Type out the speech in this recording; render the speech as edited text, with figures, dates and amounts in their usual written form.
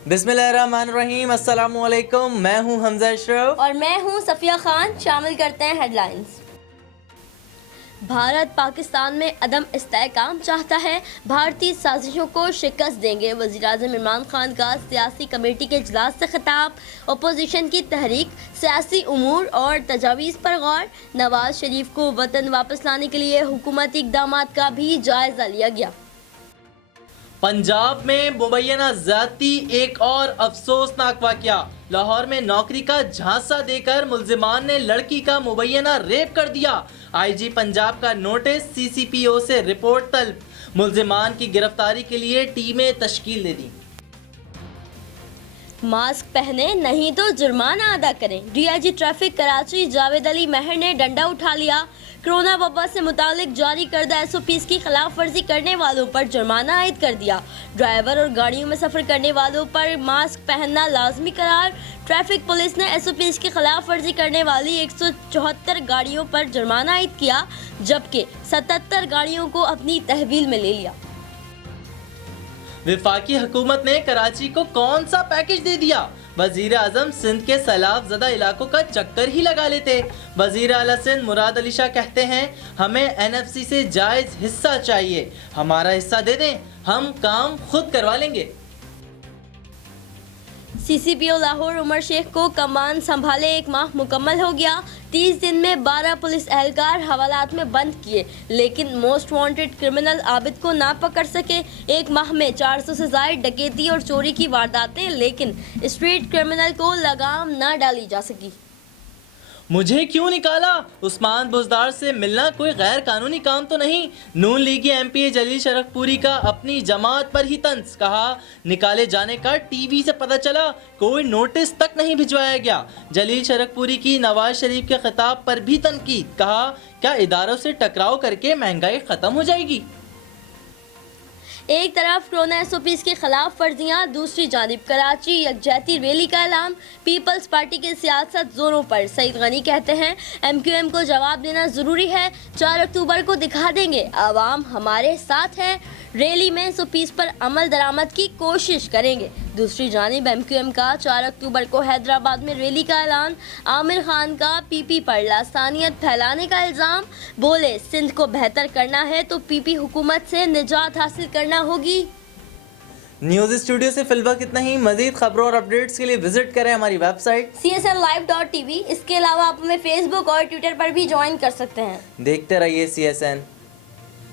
बिस्मिल्लाहिर्रहमानिर्रहीम, अस्सलामु अलैकुम। मैं हूं हमजा अशरफ और मैं हूं सफिया खान। शामिल करते हैं हेडलाइंस। भारत पाकिस्तान में अदम इस्तेहकाम चाहता है, भारतीय साजिशों को शिकस्त देंगे। वज़ीर-ए-आज़म इमरान खान का सियासी कमेटी के इजलास से खिताब। अपोजिशन की तहरीक, सियासी उमूर और तजावीज़ पर गौर। नवाज शरीफ को वतन वापस लाने के लिए हुकूमती इक़दामात का भी जायज़ा लिया गया। पंजाब में मुबैना ज़्यादती, एक और अफसोसनाक वाक़या। लाहौर में नौकरी का झांसा देकर मुल्जिमान ने लड़की का मुबैना रेप कर दिया। आईजी पंजाब का नोटिस, सीसीपीओ से रिपोर्ट तलब। मुल्जिमान की गिरफ्तारी के लिए टीमें तश्कील दे दी। मास्क पहने नहीं तो जुर्माना अदा करें। डीआईजी ट्रैफिक कराची जावेद अली महर ने डंडा उठा लिया। कोरोना वबा से मुतालिक जारी करदा एसओपीज़ की खिलाफ वर्जी करने वालों पर जुर्माना आयद कर दिया। ड्राइवर और गाड़ियों में सफ़र करने वालों पर मास्क पहनना लाजमी करार। ट्रैफिक पुलिस ने एसओपीज़ की खिलाफ वर्जी करने वाली 174 गाड़ियों पर जुर्माना आयद किया, जबकि 77 गाड़ियों को अपनी तहवील में ले लिया। वफाकी हुकूमत ने कराची को कौन सा पैकेज दे दिया? वजीर आजम सिंध के सैलाब ज़दा इलाकों का चक्कर ही लगा लेते। वजीर आला सिंध मुराद अली शाह कहते हैं, हमें एनएफसी से जायज़ हिस्सा चाहिए, हमारा हिस्सा दे दें, हम काम खुद करवा लेंगे। सीसीपीओ लाहौर उमर शेख को कमान संभाले 1 माह मुकम्मल हो गया। 30 दिन में 12 पुलिस एहलकार हवालात में बंद किए, लेकिन मोस्ट वांटेड क्रिमिनल आबिद को ना पकड़ सके। 1 माह में 400 से ज़ायद डकैती और चोरी की वारदातें, लेकिन स्ट्रीट क्रिमिनल को लगाम ना डाली जा सकी। मुझे क्यों निकाला? उस्मान बुज़दार से मिलना कोई गैर कानूनी काम तो नहीं? नून लीगी एमपी जलील शरफपुरी का अपनी जमात पर ही तंज। कहा, निकाले जाने का टीवी से पता चला, कोई नोटिस तक नहीं भिजवाया गया। जलील शरफपुरी की नवाज शरीफ के खिताब पर भी तनकीद। कहा, क्या इदारों से टकराव करके महंगाई ख़त्म हो जाएगी? एक तरफ कोरोना एसओपीज़ के खिलाफ वर्जियाँ, दूसरी जानिब कराची यकजहती रैली का ऐलान। पीपल्स पार्टी की सियासत जोरों पर। सईद गनी कहते हैं, एमक्यूएम को जवाब देना ज़रूरी है, 4 अक्टूबर को दिखा देंगे आवाम हमारे साथ है। रैली में एसओपीज़ पर अमल दरामद की कोशिश करेंगे। दूसरी जानिब एमक्यूएम का 4 अक्टूबर को हैदराबाद में रैली का ऐलान। आमिर खान का पीपी पर लासानियत फैलाने का इल्ज़ाम। बोले, सिंध को बेहतर करना है तो पीपी हुकूमत से निजात हासिल करना होगी। न्यूज़ स्टूडियो से फिलहाल इतना ही। मजीद खबरों और अपडेट्स के लिए विजिट करें हमारी वेबसाइट csnlive.tv। इसके अलावा आप हमें फेसबुक और ट्विटर पर भी ज्वाइन कर सकते हैं। देखते रहिए CSN।